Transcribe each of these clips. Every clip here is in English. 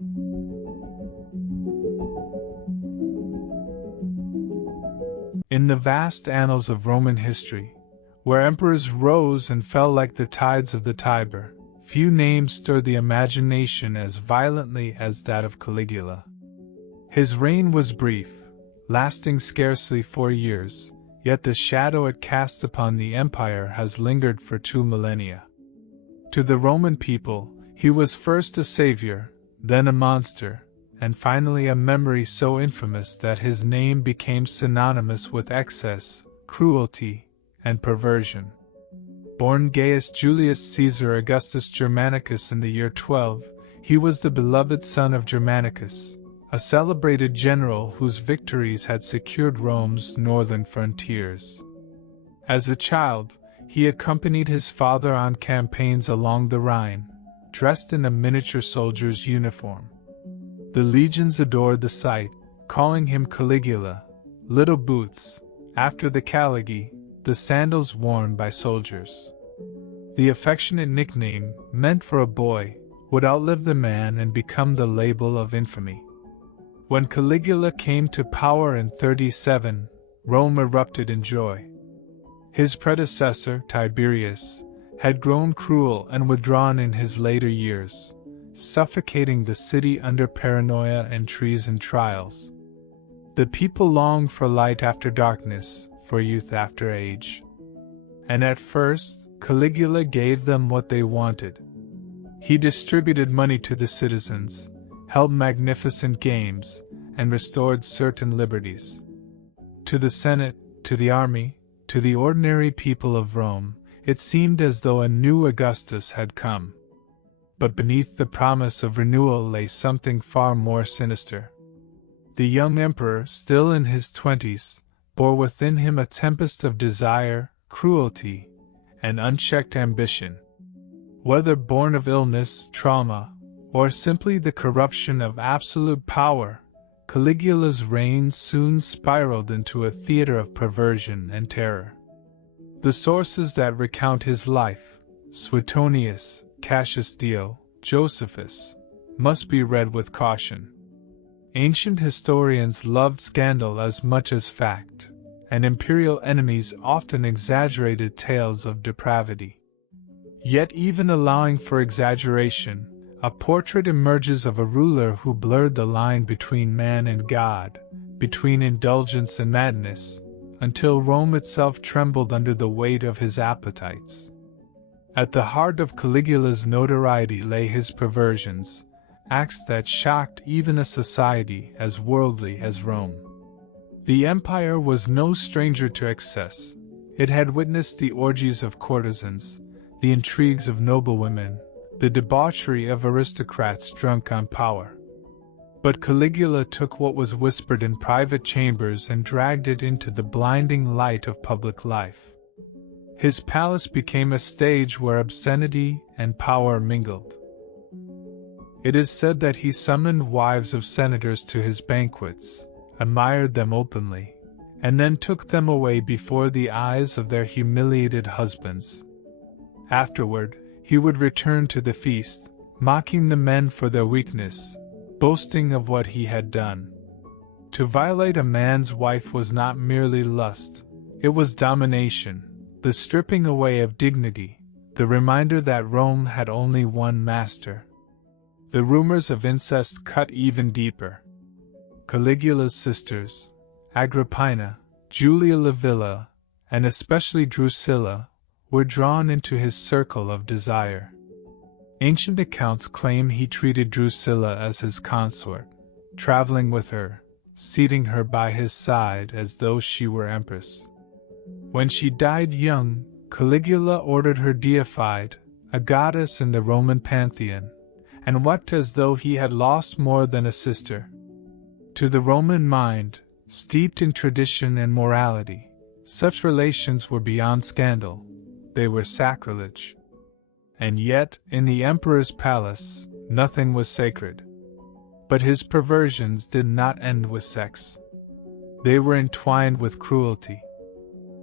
In the vast annals of Roman history, where emperors rose and fell like the tides of the Tiber, few names stir the imagination as violently as that of Caligula. His reign was brief, lasting scarcely 4 years, yet the shadow it cast upon the empire has lingered for 2 millennia. To the Roman people, he was first a savior, then a monster, and finally a memory so infamous that his name became synonymous with excess, cruelty, and perversion. Born Gaius Julius Caesar Augustus Germanicus in the year 12, he was the beloved son of Germanicus, a celebrated general whose victories had secured Rome's northern frontiers. As a child, he accompanied his father on campaigns along the Rhine, dressed in a miniature soldier's uniform. The legions adored the sight, calling him Caligula, Little Boots, after the Caligi, the sandals worn by soldiers. The affectionate nickname, meant for a boy, would outlive the man and become the label of infamy. When Caligula came to power in 37, Rome erupted in joy. His predecessor, Tiberius, had grown cruel and withdrawn in his later years, suffocating the city under paranoia and treason trials. The people longed for light after darkness, for youth after age. And at first, Caligula gave them what they wanted. He distributed money to the citizens, held magnificent games, and restored certain liberties. To the Senate, to the army, to the ordinary people of Rome, it seemed as though a new Augustus had come. But beneath the promise of renewal lay something far more sinister. The young emperor, still in his 20s, bore within him a tempest of desire, cruelty, and unchecked ambition. Whether born of illness, trauma, or simply the corruption of absolute power, Caligula's reign soon spiraled into a theater of perversion and terror. The sources that recount his life, Suetonius, Cassius Dio, Josephus, must be read with caution. Ancient historians loved scandal as much as fact, and imperial enemies often exaggerated tales of depravity. Yet even allowing for exaggeration, a portrait emerges of a ruler who blurred the line between man and God, between indulgence and madness, until Rome itself trembled under the weight of his appetites. At the heart of Caligula's notoriety lay his perversions, acts that shocked even a society as worldly as Rome. The empire was no stranger to excess. It had witnessed the orgies of courtesans, the intrigues of noblewomen, the debauchery of aristocrats drunk on power. But Caligula took what was whispered in private chambers and dragged it into the blinding light of public life. His palace became a stage where obscenity and power mingled. It is said that he summoned wives of senators to his banquets, admired them openly, and then took them away before the eyes of their humiliated husbands. Afterward, he would return to the feast, mocking the men for their weakness, boasting of what he had done. To violate a man's wife was not merely lust, it was domination, the stripping away of dignity, the reminder that Rome had only one master. The rumors of incest cut even deeper. Caligula's sisters, Agrippina, Julia Livilla, and especially Drusilla, were drawn into his circle of desire. Ancient accounts claim he treated Drusilla as his consort, traveling with her, seating her by his side as though she were empress. When she died young, Caligula ordered her deified, a goddess in the Roman pantheon, and wept as though he had lost more than a sister. To the Roman mind, steeped in tradition and morality, such relations were beyond scandal, they were sacrilege. And yet, in the emperor's palace, nothing was sacred. But his perversions did not end with sex. They were entwined with cruelty.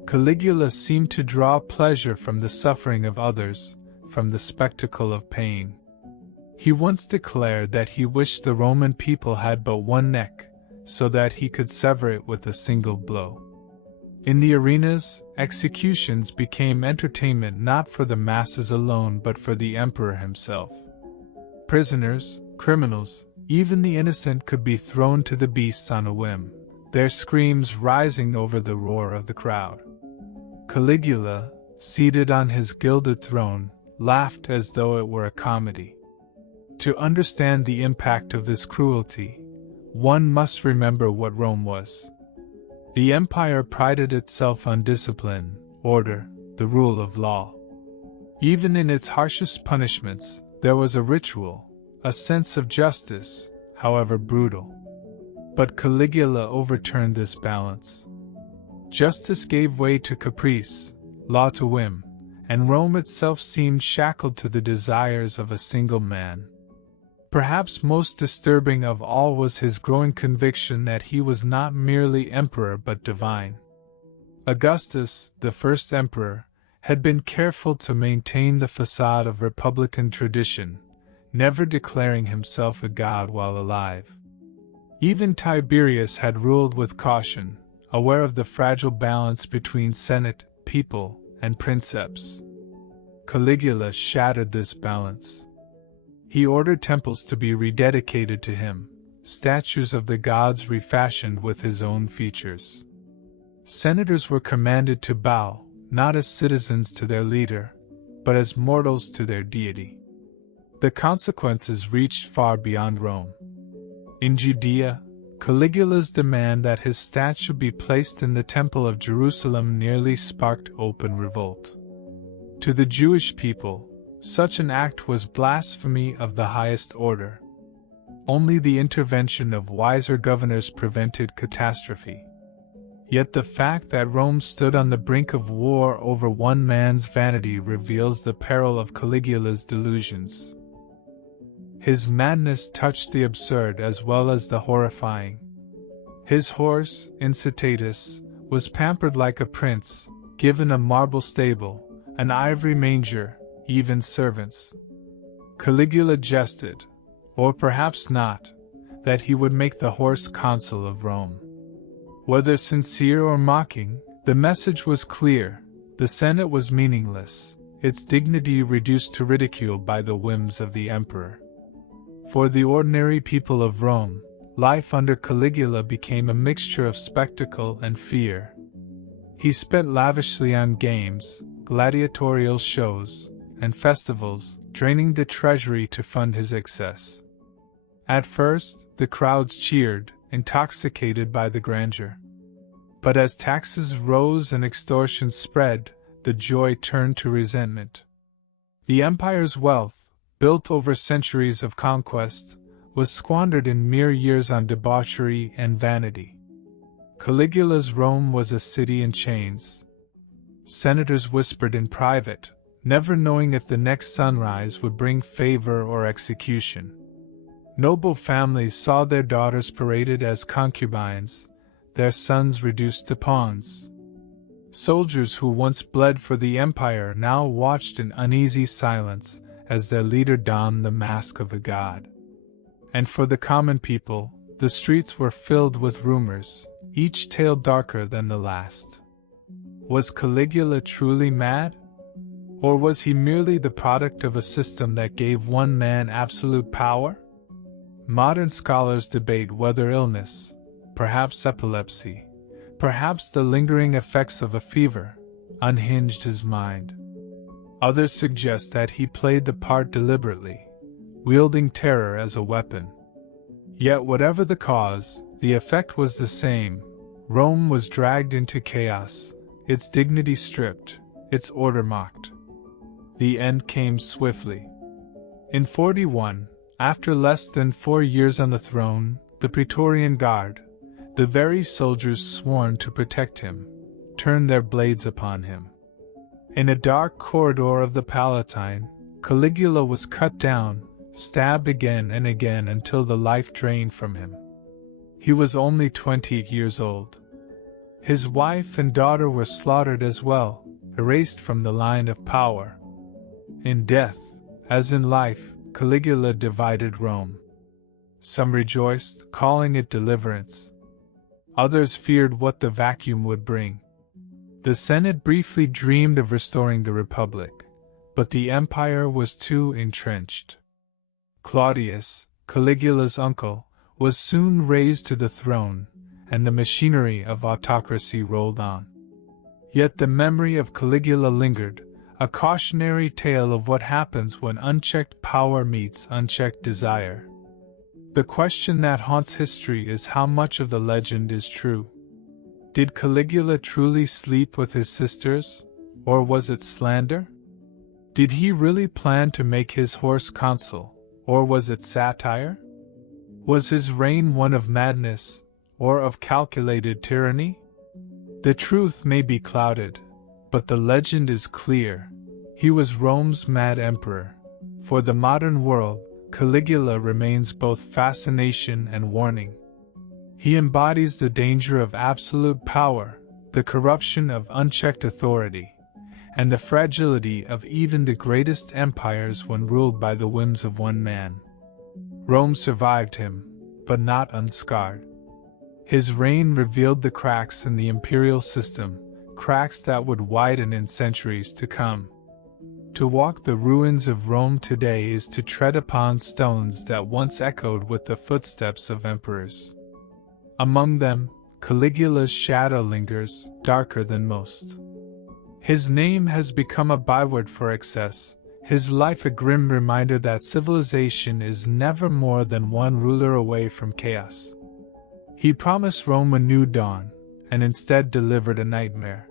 Caligula seemed to draw pleasure from the suffering of others, from the spectacle of pain. He once declared that he wished the Roman people had but one neck, so that he could sever it with a single blow. In the arenas, executions became entertainment not for the masses alone but for the emperor himself. Prisoners, criminals, even the innocent could be thrown to the beasts on a whim, their screams rising over the roar of the crowd. Caligula, seated on his gilded throne, laughed as though it were a comedy. To understand the impact of this cruelty, one must remember what Rome was. The empire prided itself on discipline, order, the rule of law. Even in its harshest punishments, there was a ritual, a sense of justice, however brutal. But Caligula overturned this balance. Justice gave way to caprice, law to whim, and Rome itself seemed shackled to the desires of a single man. Perhaps most disturbing of all was his growing conviction that he was not merely emperor but divine. Augustus, the first emperor, had been careful to maintain the facade of republican tradition, never declaring himself a god while alive. Even Tiberius had ruled with caution, aware of the fragile balance between Senate, people, and princeps. Caligula shattered this balance. He ordered temples to be rededicated to him, statues of the gods refashioned with his own features. Senators were commanded to bow, not as citizens to their leader, but as mortals to their deity. The consequences reached far beyond Rome. In Judea, Caligula's demand that his statue be placed in the Temple of Jerusalem nearly sparked open revolt. To the Jewish people, such an act was blasphemy of the highest order. Only the intervention of wiser governors prevented catastrophe. Yet the fact that Rome stood on the brink of war over one man's vanity reveals the peril of Caligula's delusions. His madness touched the absurd as well as the horrifying. His horse, Incitatus, was pampered like a prince, given a marble stable, an ivory manger, even servants. Caligula jested, or perhaps not, that he would make the horse consul of Rome. Whether sincere or mocking, the message was clear: the Senate was meaningless, its dignity reduced to ridicule by the whims of the emperor. For the ordinary people of Rome, life under Caligula became a mixture of spectacle and fear. He spent lavishly on games, gladiatorial shows, and festivals, draining the treasury to fund his excess. At first, the crowds cheered, intoxicated by the grandeur. But as taxes rose and extortion spread, the joy turned to resentment. The empire's wealth, built over centuries of conquest, was squandered in mere years on debauchery and vanity. Caligula's Rome was a city in chains. Senators whispered in private, never knowing if the next sunrise would bring favor or execution. Noble families saw their daughters paraded as concubines, their sons reduced to pawns. Soldiers who once bled for the empire now watched in uneasy silence as their leader donned the mask of a god. And for the common people, the streets were filled with rumors, each tale darker than the last. Was Caligula truly mad? Or was he merely the product of a system that gave one man absolute power? Modern scholars debate whether illness, perhaps epilepsy, perhaps the lingering effects of a fever, unhinged his mind. Others suggest that he played the part deliberately, wielding terror as a weapon. Yet whatever the cause, the effect was the same. Rome was dragged into chaos, its dignity stripped, its order mocked. The end came swiftly. In 41, after less than 4 years on the throne, the Praetorian Guard, the very soldiers sworn to protect him, turned their blades upon him. In a dark corridor of the Palatine, Caligula was cut down, stabbed again and again until the life drained from him. He was only 20 years old. His wife and daughter were slaughtered as well, erased from the line of power. In death, as in life, Caligula divided Rome. Some rejoiced, calling it deliverance. Others feared what the vacuum would bring. The Senate briefly dreamed of restoring the Republic, but the empire was too entrenched. Claudius, Caligula's uncle, was soon raised to the throne, and the machinery of autocracy rolled on. Yet the memory of Caligula lingered, a cautionary tale of what happens when unchecked power meets unchecked desire. The question that haunts history is how much of the legend is true. Did Caligula truly sleep with his sisters, or was it slander? Did he really plan to make his horse consul, or was it satire? Was his reign one of madness, or of calculated tyranny? The truth may be clouded, but the legend is clear. He was Rome's mad emperor. For the modern world, Caligula remains both fascination and warning. He embodies the danger of absolute power, the corruption of unchecked authority, and the fragility of even the greatest empires when ruled by the whims of one man. Rome survived him, but not unscarred. His reign revealed the cracks in the imperial system, cracks that would widen in centuries to come. To walk the ruins of Rome today is to tread upon stones that once echoed with the footsteps of emperors. Among them, Caligula's shadow lingers, darker than most. His name has become a byword for excess, his life a grim reminder that civilization is never more than one ruler away from chaos. He promised Rome a new dawn, and instead delivered a nightmare.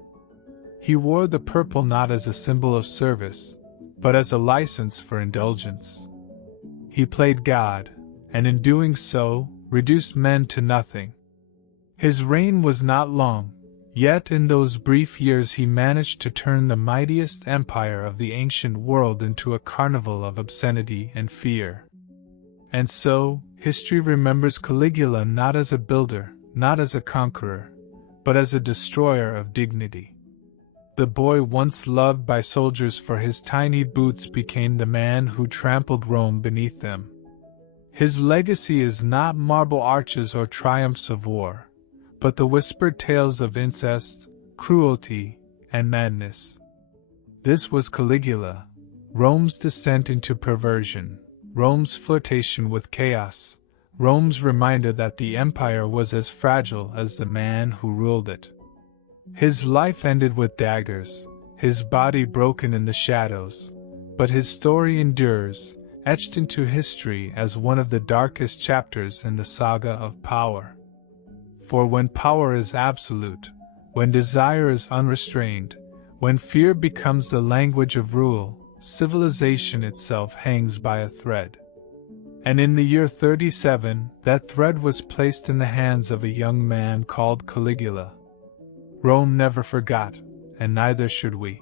He wore the purple not as a symbol of service, but as a license for indulgence. He played God, and in doing so, reduced men to nothing. His reign was not long, yet in those brief years he managed to turn the mightiest empire of the ancient world into a carnival of obscenity and fear. And so, history remembers Caligula not as a builder, not as a conqueror, but as a destroyer of dignity. The boy once loved by soldiers for his tiny boots became the man who trampled Rome beneath them. His legacy is not marble arches or triumphs of war, but the whispered tales of incest, cruelty, and madness. This was Caligula, Rome's descent into perversion, Rome's flirtation with chaos, Rome's reminder that the empire was as fragile as the man who ruled it. His life ended with daggers, his body broken in the shadows, but his story endures, etched into history as one of the darkest chapters in the saga of power. For when power is absolute, when desire is unrestrained, when fear becomes the language of rule, civilization itself hangs by a thread. And in the year 37, that thread was placed in the hands of a young man called Caligula. Rome never forgot, and neither should we.